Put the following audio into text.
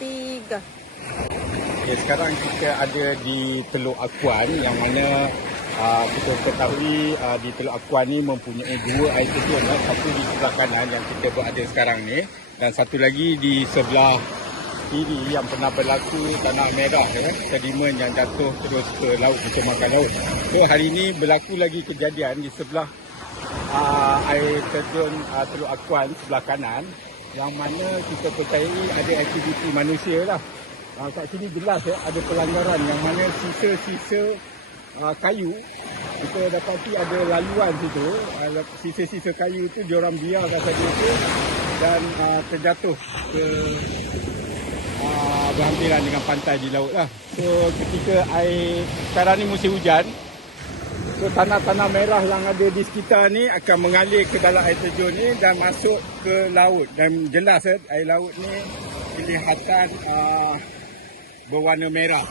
tiga. Ya, sekarang kita ada di Teluk Akuan yang mana uh, kita ketahui uh, di Teluk Akuan ni mempunyai dua air terjun. Uh, satu di sebelah kanan yang kita berada sekarang ni dan satu lagi di sebelah kiri yang pernah berlaku tanah merah ya, sedimen yang jatuh terus ke laut mencemarkan laut. So hari ini berlaku lagi kejadian di sebelah uh, air terjun uh, Teluk Akuan sebelah kanan yang mana kita percayai ada aktiviti manusia lah. Uh, kat sini jelas ya, ada pelanggaran yang mana sisa-sisa uh, kayu kita dapati ada laluan situ uh, sisa-sisa kayu tu diorang biarkan saja itu dan uh, terjatuh ke uh, berhampiran dengan pantai di laut lah. So ketika air sekarang ni musim hujan So tanah-tanah merah yang ada di sekitar ni akan mengalir ke dalam air terjun ni dan masuk ke laut dan jelas eh, air laut ni kelihatan uh, berwarna merah.